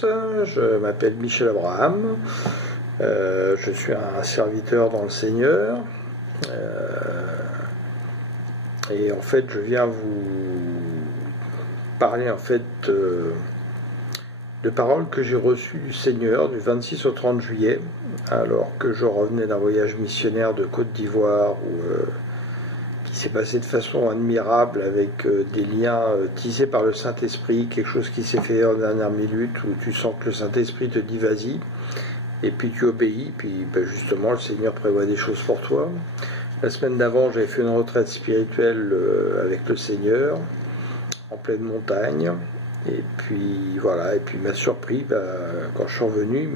tous, je m'appelle Michel Abraham, je suis un serviteur dans le Seigneur, et en fait je viens vous parler en fait de paroles que j'ai reçues du Seigneur du 26 au 30 juillet, alors que je revenais d'un voyage missionnaire de Côte d'Ivoire qui s'est passé de façon admirable avec des liens tissés par le Saint-Esprit, quelque chose qui s'est fait en dernière minute, où tu sens que le Saint-Esprit te dit vas-y, et puis tu obéis, puis justement le Seigneur prévoit des choses pour toi. La semaine d'avant, j'avais fait une retraite spirituelle avec le Seigneur, en pleine montagne, et puis voilà, et puis il m'a surpris, quand je suis revenu,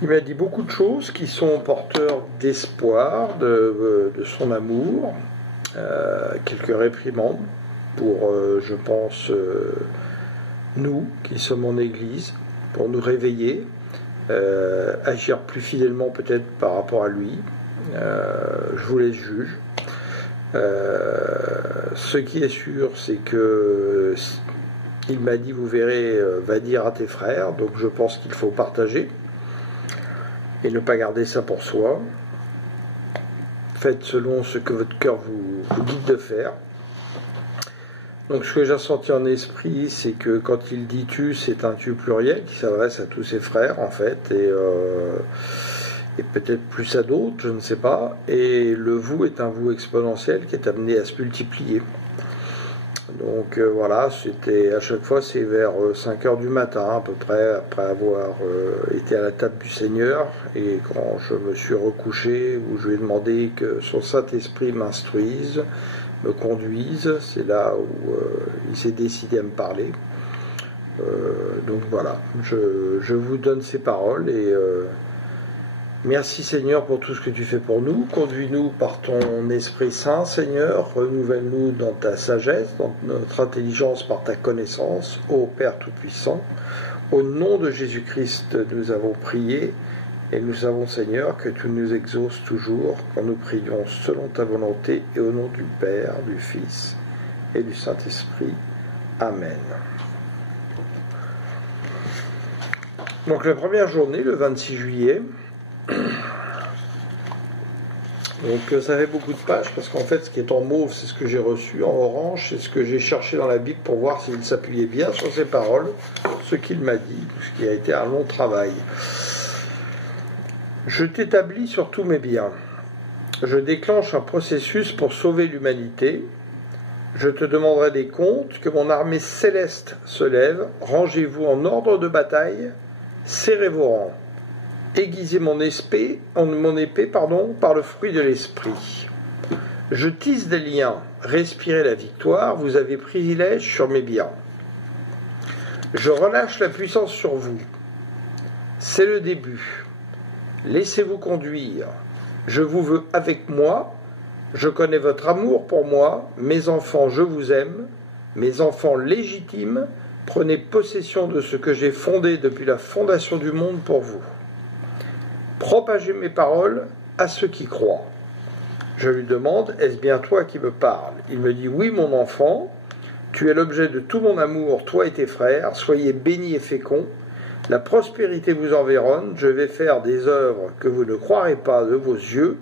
il m'a dit beaucoup de choses qui sont porteurs d'espoir, de son amour, quelques réprimandes pour, je pense, nous qui sommes en Église, pour nous réveiller, agir plus fidèlement peut-être par rapport à lui. Je vous laisse juger. Ce qui est sûr, c'est que il m'a dit, vous verrez, va dire à tes frères, donc je pense qu'il faut partager et ne pas garder ça pour soi. Faites selon ce que votre cœur vous guide de faire. Donc ce que j'ai ressenti en esprit, c'est que quand il dit tu, c'est un tu pluriel qui s'adresse à tous ses frères en fait, et peut-être plus à d'autres, je ne sais pas, et le vous est un vous exponentiel qui est amené à se multiplier. Donc voilà, c'était à chaque fois, c'est vers 5 heures du matin à peu près, après avoir été à la table du Seigneur, et quand je me suis recouché, où je lui ai demandé que son Saint-Esprit m'instruise, me conduise, c'est là où il s'est décidé à me parler. Donc voilà, je vous donne ces paroles, et merci Seigneur pour tout ce que tu fais pour nous. Conduis-nous par ton Esprit Saint, Seigneur. Renouvelle-nous dans ta sagesse, dans notre intelligence par ta connaissance, ô Père Tout-Puissant. Au nom de Jésus-Christ, nous avons prié, et nous savons, Seigneur, que tu nous exauces toujours quand nous prions selon ta volonté, et au nom du Père, du Fils et du Saint-Esprit. Amen. Donc la première journée, le 26 juillet, donc ça fait beaucoup de pages, parce qu'en fait ce qui est en mauve c'est ce que j'ai reçu, en orange c'est ce que j'ai cherché dans la Bible pour voir s'il s'appuyait bien sur ces paroles, ce qu'il m'a dit, ce qui a été un long travail. Je t'établis sur tous mes biens, je déclenche un processus pour sauver l'humanité, je te demanderai des comptes, que mon armée céleste se lève, rangez-vous en ordre de bataille, serrez vos rangs. Aiguisez mon épée, par le fruit de l'esprit. Je tisse des liens, respirez la victoire, vous avez privilège sur mes biens. Je relâche la puissance sur vous. C'est le début. Laissez-vous conduire. Je vous veux avec moi. Je connais votre amour pour moi. Mes enfants, je vous aime. Mes enfants légitimes, prenez possession de ce que j'ai fondé depuis la fondation du monde pour vous. Propagez mes paroles à ceux qui croient. Je lui demande, est-ce bien toi qui me parles? Il me dit, oui mon enfant, tu es l'objet de tout mon amour, toi et tes frères, soyez bénis et féconds, la prospérité vous environne, je vais faire des œuvres que vous ne croirez pas de vos yeux,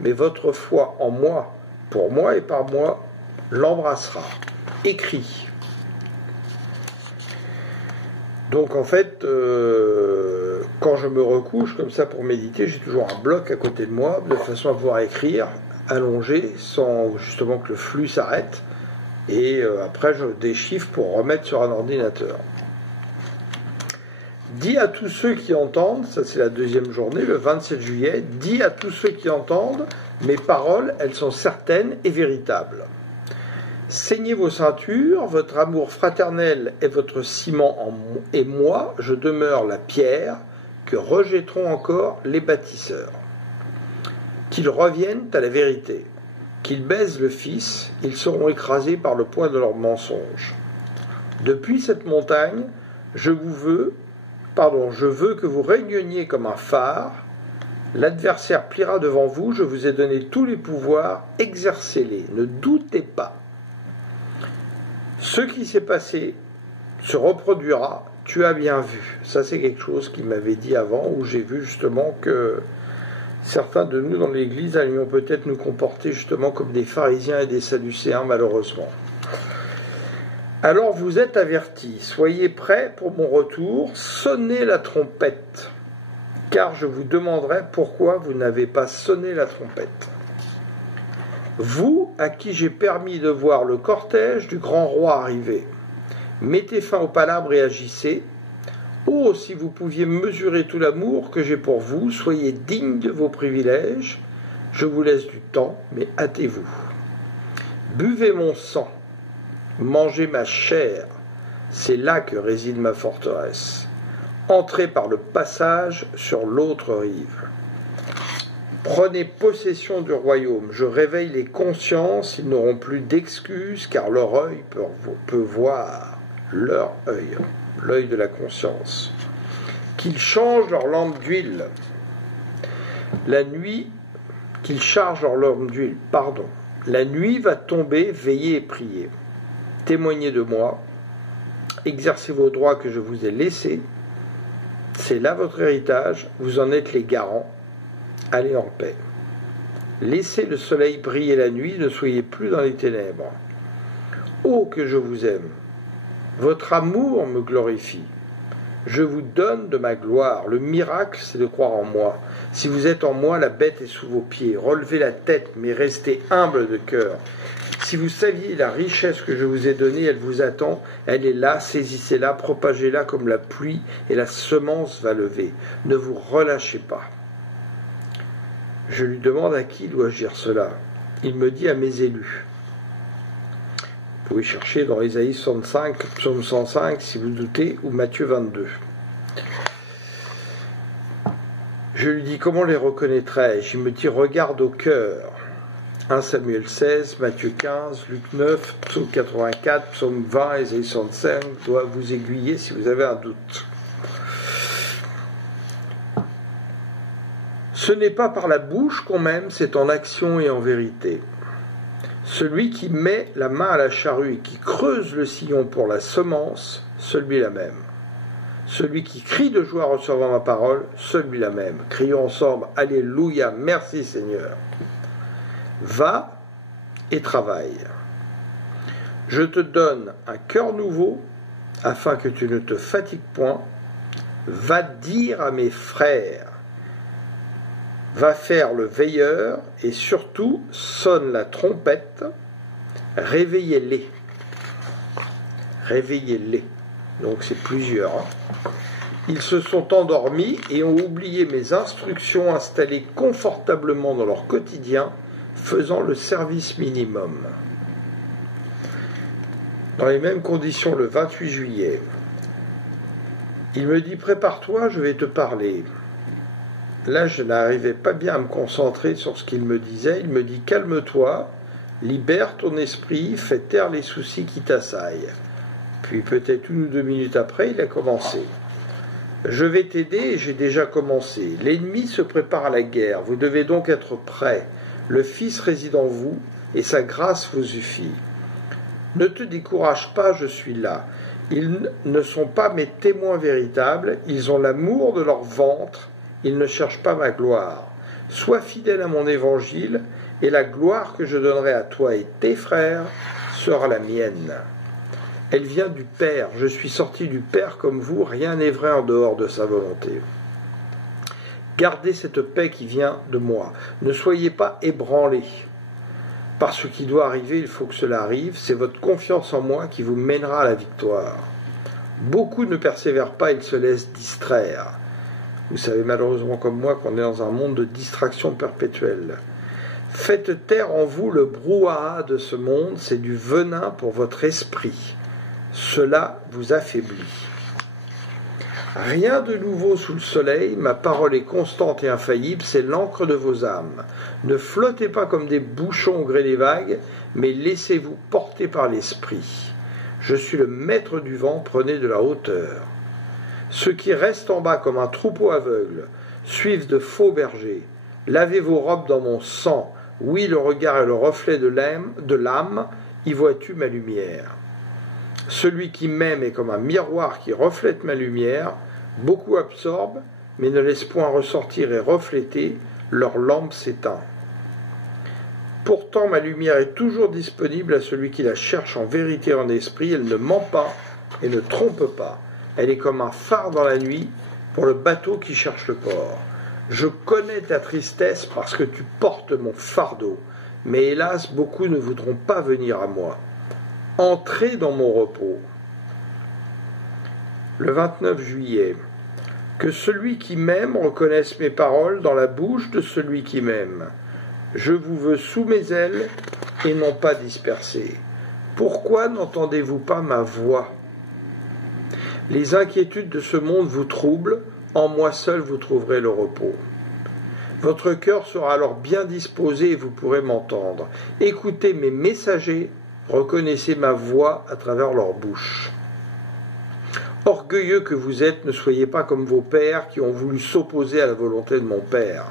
mais votre foi en moi, pour moi et par moi, l'embrassera. Écrit. Donc en fait, quand je me recouche comme ça pour méditer, j'ai toujours un bloc à côté de moi, de façon à pouvoir écrire, allongé, sans justement que le flux s'arrête, et après je déchiffre pour remettre sur un ordinateur. Dis à tous ceux qui entendent, ça c'est la deuxième journée, le 27 juillet, dis à tous ceux qui entendent, mes paroles, elles sont certaines et véritables. Saignez vos ceintures, votre amour fraternel est votre ciment et moi, je demeure la pierre que rejetteront encore les bâtisseurs. Qu'ils reviennent à la vérité, qu'ils baisent le Fils, ils seront écrasés par le poids de leurs mensonges. Depuis cette montagne, je veux que vous rayonniez comme un phare. L'adversaire pliera devant vous, je vous ai donné tous les pouvoirs, exercez-les, ne doutez pas. Ce qui s'est passé se reproduira, tu as bien vu. Ça, c'est quelque chose qu'il m'avait dit avant, où j'ai vu justement que certains de nous dans l'Église allions peut-être nous comporter justement comme des pharisiens et des sadducéens, malheureusement. Alors vous êtes avertis, soyez prêts pour mon retour, sonnez la trompette, car je vous demanderai pourquoi vous n'avez pas sonné la trompette. Vous, à qui j'ai permis de voir le cortège du grand roi arriver, mettez fin aux palabres et agissez. Oh, si vous pouviez mesurer tout l'amour que j'ai pour vous, soyez dignes de vos privilèges. Je vous laisse du temps, mais hâtez-vous. Buvez mon sang, mangez ma chair, c'est là que réside ma forteresse. Entrez par le passage sur l'autre rive. Prenez possession du royaume, je réveille les consciences, ils n'auront plus d'excuses, car leur œil peut voir, leur œil, l'œil de la conscience. Qu'ils changent leur lampe d'huile, la nuit, qu'ils chargent leur lampe d'huile, pardon. La nuit va tomber, veillez et priez. Témoignez de moi, exercez vos droits que je vous ai laissés, c'est là votre héritage, vous en êtes les garants, allez en paix. Laissez le soleil briller la nuit, ne soyez plus dans les ténèbres. Oh, que je vous aime, votre amour me glorifie. Je vous donne de ma gloire. Le miracle, c'est de croire en moi. Si vous êtes en moi, la bête est sous vos pieds. Relevez la tête, mais restez humble de cœur. Si vous saviez la richesse que je vous ai donnée, elle vous attend. Elle est là, saisissez-la, propagez-la comme la pluie, et la semence va lever. Ne vous relâchez pas. Je lui demande à qui dois-je dire cela. Il me dit à mes élus. Vous pouvez chercher dans Ésaïe 65, Psaume 105 si vous doutez, ou Matthieu 22. Je lui dis comment les reconnaîtrai-je. Il me dit regarde au cœur. 1 Samuel 16, Matthieu 15, Luc 9, Psaume 84, Psaume 20, Ésaïe 65 doit vous aiguiller si vous avez un doute. Ce n'est pas par la bouche qu'on m'aime, c'est en action et en vérité. Celui qui met la main à la charrue et qui creuse le sillon pour la semence, celui-là même. Celui qui crie de joie en recevant ma parole, celui-là même. Crions ensemble, Alléluia, merci Seigneur. Va et travaille. Je te donne un cœur nouveau, afin que tu ne te fatigues point. Va dire à mes frères, va faire le veilleur, et surtout sonne la trompette, réveillez-les. Réveillez-les. Donc c'est plusieurs. Ils se sont endormis et ont oublié mes instructions installées confortablement dans leur quotidien, faisant le service minimum. Dans les mêmes conditions, le 28 juillet, il me dit « Prépare-toi, je vais te parler ». Là, je n'arrivais pas bien à me concentrer sur ce qu'il me disait. Il me dit « Calme-toi, libère ton esprit, fais taire les soucis qui t'assaillent ». Puis peut-être 1 ou 2 minutes après, il a commencé. « Je vais t'aider et j'ai déjà commencé. L'ennemi se prépare à la guerre. Vous devez donc être prêts. Le Fils réside en vous et sa grâce vous suffit. Ne te décourage pas, je suis là. Ils ne sont pas mes témoins véritables. Ils ont l'amour de leur ventre. Ils ne cherchent pas ma gloire. Sois fidèle à mon évangile, et la gloire que je donnerai à toi et tes frères sera la mienne. Elle vient du Père. Je suis sorti du Père comme vous. Rien n'est vrai en dehors de sa volonté. Gardez cette paix qui vient de moi. Ne soyez pas ébranlés. Par ce qui doit arriver, il faut que cela arrive. C'est votre confiance en moi qui vous mènera à la victoire. Beaucoup ne persévèrent pas, ils se laissent distraire. Vous savez malheureusement comme moi qu'on est dans un monde de distraction perpétuelle. Faites taire en vous le brouhaha de ce monde, c'est du venin pour votre esprit. Cela vous affaiblit. Rien de nouveau sous le soleil, ma parole est constante et infaillible, c'est l'encre de vos âmes. Ne flottez pas comme des bouchons au gré des vagues, mais laissez-vous porter par l'esprit. Je suis le maître du vent, prenez de la hauteur. Ceux qui restent en bas comme un troupeau aveugle suivent de faux bergers. Lavez vos robes dans mon sang. Oui, le regard est le reflet de l'âme. Y vois-tu ma lumière? Celui qui m'aime est comme un miroir qui reflète ma lumière. Beaucoup absorbent, mais ne laissent point ressortir et refléter. Leur lampe s'éteint. Pourtant, ma lumière est toujours disponible à celui qui la cherche en vérité et en esprit. Elle ne ment pas et ne trompe pas. Elle est comme un phare dans la nuit pour le bateau qui cherche le port. Je connais ta tristesse parce que tu portes mon fardeau. Mais hélas, beaucoup ne voudront pas venir à moi. Entrez dans mon repos. Le 29 juillet. Que celui qui m'aime reconnaisse mes paroles dans la bouche de celui qui m'aime. Je vous veux sous mes ailes et non pas dispersés. Pourquoi n'entendez-vous pas ma voix? Les inquiétudes de ce monde vous troublent, en moi seul vous trouverez le repos. Votre cœur sera alors bien disposé et vous pourrez m'entendre. Écoutez mes messagers, reconnaissez ma voix à travers leur bouche. Orgueilleux que vous êtes, ne soyez pas comme vos pères qui ont voulu s'opposer à la volonté de mon Père.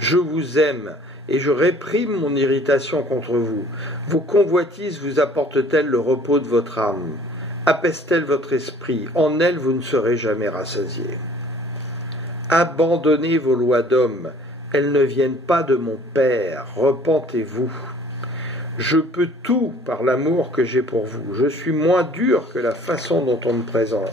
Je vous aime et je réprime mon irritation contre vous. Vos convoitises vous apportent-elles le repos de votre âme? Apaisent-elles votre esprit? En elles vous ne serez jamais rassasiés. Abandonnez vos lois d'homme, elles ne viennent pas de mon Père, repentez-vous. Je peux tout par l'amour que j'ai pour vous, je suis moins dur que la façon dont on me présente.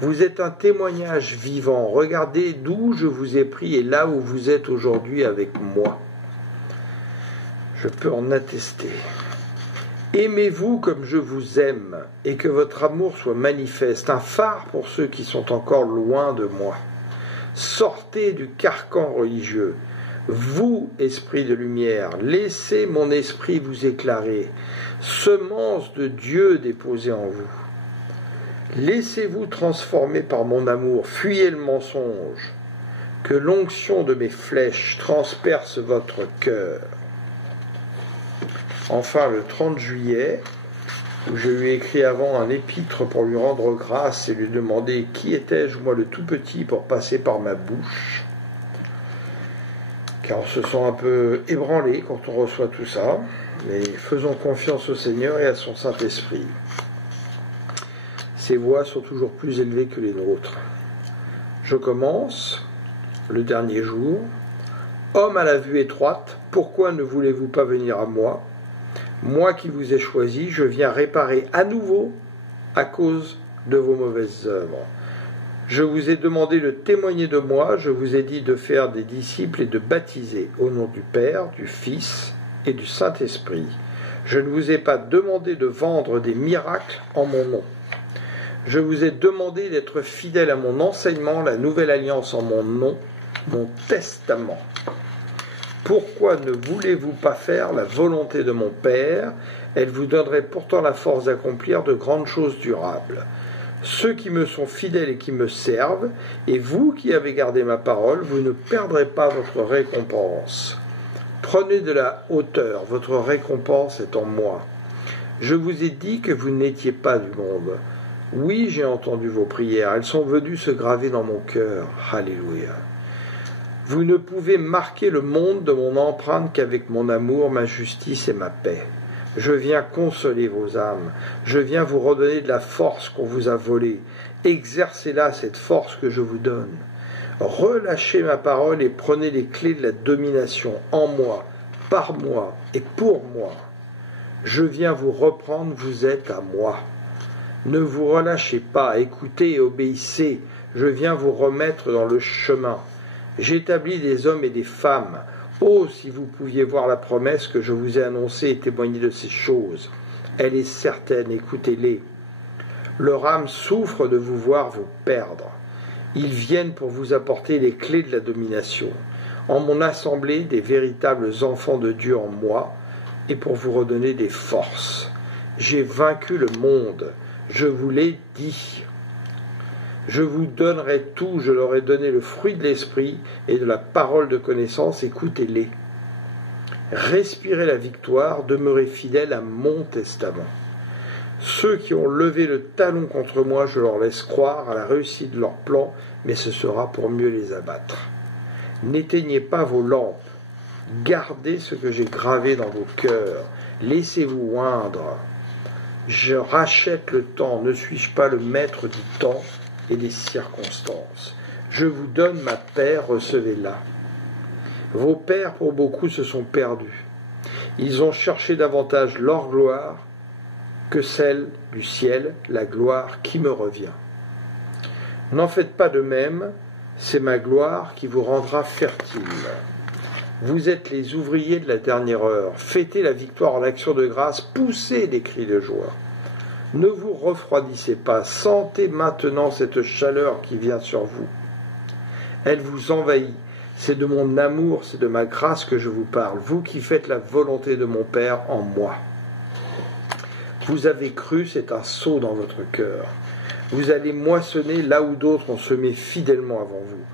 Vous êtes un témoignage vivant, regardez d'où je vous ai pris et là où vous êtes aujourd'hui avec moi. Je peux en attester. Aimez-vous comme je vous aime, et que votre amour soit manifeste, un phare pour ceux qui sont encore loin de moi. Sortez du carcan religieux. Vous, esprit de lumière, laissez mon esprit vous éclairer. Semence de Dieu déposée en vous. Laissez-vous transformer par mon amour, fuyez le mensonge. Que l'onction de mes flèches transperce votre cœur. Enfin, le 30 juillet, où je lui ai écrit avant un épître pour lui rendre grâce et lui demander qui étais-je, moi le tout petit, pour passer par ma bouche. Car on se sent un peu ébranlé quand on reçoit tout ça, mais faisons confiance au Seigneur et à son Saint-Esprit. Ses voix sont toujours plus élevées que les nôtres. Je commence, le dernier jour. Homme à la vue étroite, pourquoi ne voulez-vous pas venir à moi? Moi qui vous ai choisi, je viens réparer à nouveau à cause de vos mauvaises œuvres. Je vous ai demandé de témoigner de moi, je vous ai dit de faire des disciples et de baptiser au nom du Père, du Fils et du Saint-Esprit. Je ne vous ai pas demandé de vendre des miracles en mon nom. Je vous ai demandé d'être fidèle à mon enseignement, la nouvelle alliance en mon nom, mon testament. Pourquoi ne voulez-vous pas faire la volonté de mon Père? Elle vous donnerait pourtant la force d'accomplir de grandes choses durables. Ceux qui me sont fidèles et qui me servent, et vous qui avez gardé ma parole, vous ne perdrez pas votre récompense. Prenez de la hauteur, votre récompense est en moi. Je vous ai dit que vous n'étiez pas du monde. Oui, j'ai entendu vos prières, elles sont venues se graver dans mon cœur. Alléluia. Vous ne pouvez marquer le monde de mon empreinte qu'avec mon amour, ma justice et ma paix. Je viens consoler vos âmes, je viens vous redonner de la force qu'on vous a volée. Exercez-la, cette force que je vous donne. Relâchez ma parole et prenez les clés de la domination en moi, par moi et pour moi. Je viens vous reprendre, vous êtes à moi. Ne vous relâchez pas, écoutez et obéissez, je viens vous remettre dans le chemin. J'établis des hommes et des femmes. Oh, si vous pouviez voir la promesse que je vous ai annoncée et témoigner de ces choses. Elle est certaine, écoutez-les. Leur âme souffre de vous voir vous perdre. Ils viennent pour vous apporter les clés de la domination. En mon assemblée, des véritables enfants de Dieu en moi, et pour vous redonner des forces. J'ai vaincu le monde, je vous l'ai dit. Je vous donnerai tout, je leur ai donné le fruit de l'esprit et de la parole de connaissance, écoutez-les. Respirez la victoire, demeurez fidèles à mon testament. Ceux qui ont levé le talon contre moi, je leur laisse croire à la réussite de leur plan, mais ce sera pour mieux les abattre. N'éteignez pas vos lampes, gardez ce que j'ai gravé dans vos cœurs, laissez-vous oindre. Je rachète le temps, ne suis-je pas le maître du temps et des circonstances? Je vous donne ma paix, recevez-la. Vos pères, pour beaucoup, se sont perdus. Ils ont cherché davantage leur gloire que celle du ciel, la gloire qui me revient. N'en faites pas de même, c'est ma gloire qui vous rendra fertile. Vous êtes les ouvriers de la dernière heure. Fêtez la victoire en action de grâce, poussez des cris de joie. Ne vous refroidissez pas, sentez maintenant cette chaleur qui vient sur vous. Elle vous envahit. C'est de mon amour, c'est de ma grâce que je vous parle, vous qui faites la volonté de mon Père en moi. Vous avez cru, c'est un sceau dans votre cœur. Vous allez moissonner là où d'autres ont semé fidèlement avant vous.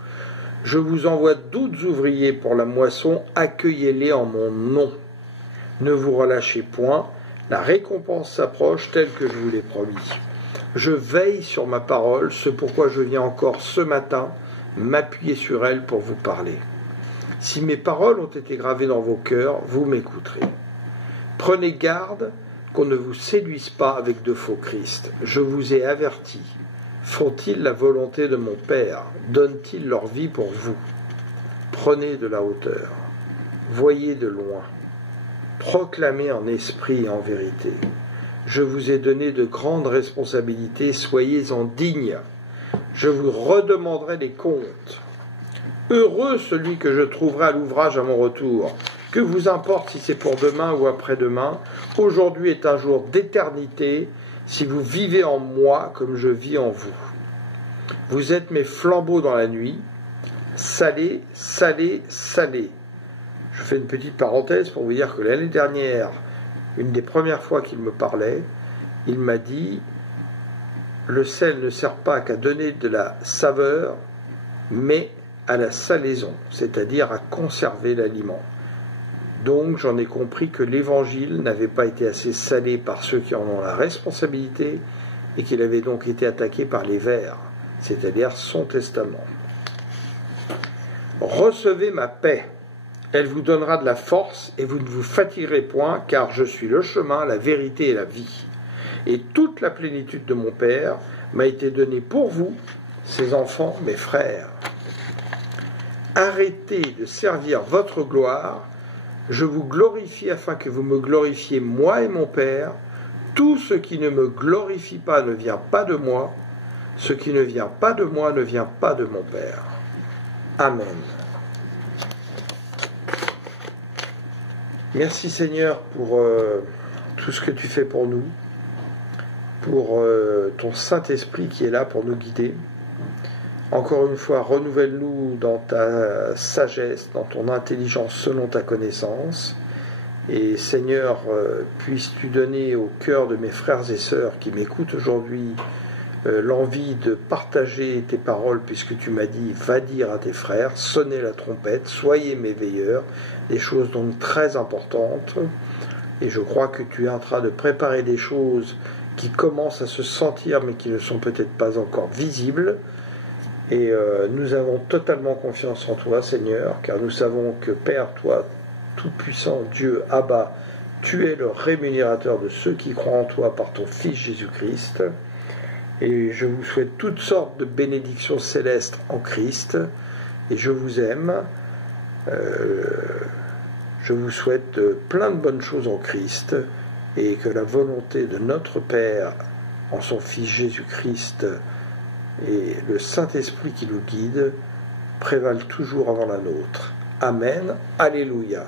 Je vous envoie d'autres ouvriers pour la moisson, accueillez-les en mon nom. Ne vous relâchez point, la récompense s'approche telle que je vous l'ai promis. Je veille sur ma parole, c'est pourquoi je viens encore ce matin m'appuyer sur elle pour vous parler. Si mes paroles ont été gravées dans vos cœurs, vous m'écouterez. Prenez garde qu'on ne vous séduise pas avec de faux Christ. Je vous ai averti. Font-ils la volonté de mon Père? Donnent-ils leur vie pour vous? Prenez de la hauteur. Voyez de loin. Proclamez en esprit et en vérité. Je vous ai donné de grandes responsabilités, soyez-en dignes. Je vous redemanderai des comptes. Heureux celui que je trouverai à l'ouvrage à mon retour. Que vous importe si c'est pour demain ou après-demain, aujourd'hui est un jour d'éternité, si vous vivez en moi comme je vis en vous. Vous êtes mes flambeaux dans la nuit, salez, salez, salez. Je fais une petite parenthèse pour vous dire que l'année dernière, une des premières fois qu'il me parlait, il m'a dit « Le sel ne sert pas qu'à donner de la saveur, mais à la salaison, c'est-à-dire à conserver l'aliment. » Donc j'en ai compris que l'évangile n'avait pas été assez salé par ceux qui en ont la responsabilité et qu'il avait donc été attaqué par les vers, c'est-à-dire son testament. Recevez ma paix, elle vous donnera de la force et vous ne vous fatiguerez point, car je suis le chemin, la vérité et la vie. Et toute la plénitude de mon Père m'a été donnée pour vous, ses enfants, mes frères. Arrêtez de servir votre gloire, je vous glorifie afin que vous me glorifiez moi et mon Père. Tout ce qui ne me glorifie pas ne vient pas de moi. Ce qui ne vient pas de moi ne vient pas de mon Père. Amen. Merci Seigneur pour tout ce que tu fais pour nous, pour ton Saint-Esprit qui est là pour nous guider. Encore une fois, renouvelle-nous dans ta sagesse, dans ton intelligence selon ta connaissance. Et Seigneur, puisses-tu donner au cœur de mes frères et sœurs qui m'écoutent aujourd'hui l'envie de partager tes paroles, puisque tu m'as dit, va dire à tes frères, sonnez la trompette, soyez mes veilleurs, des choses donc très importantes. Et je crois que tu es en train de préparer des choses qui commencent à se sentir, mais qui ne sont peut-être pas encore visibles. Et nous avons totalement confiance en toi, Seigneur, car nous savons que, Père, toi, Tout-Puissant, Dieu, Abba, tu es le rémunérateur de ceux qui croient en toi par ton Fils Jésus-Christ. Et je vous souhaite toutes sortes de bénédictions célestes en Christ. Et je vous aime. Je vous souhaite plein de bonnes choses en Christ. Et que la volonté de notre Père, en son Fils Jésus-Christ, et le Saint-Esprit qui nous guide prévalent toujours avant la nôtre. Amen. Alléluia.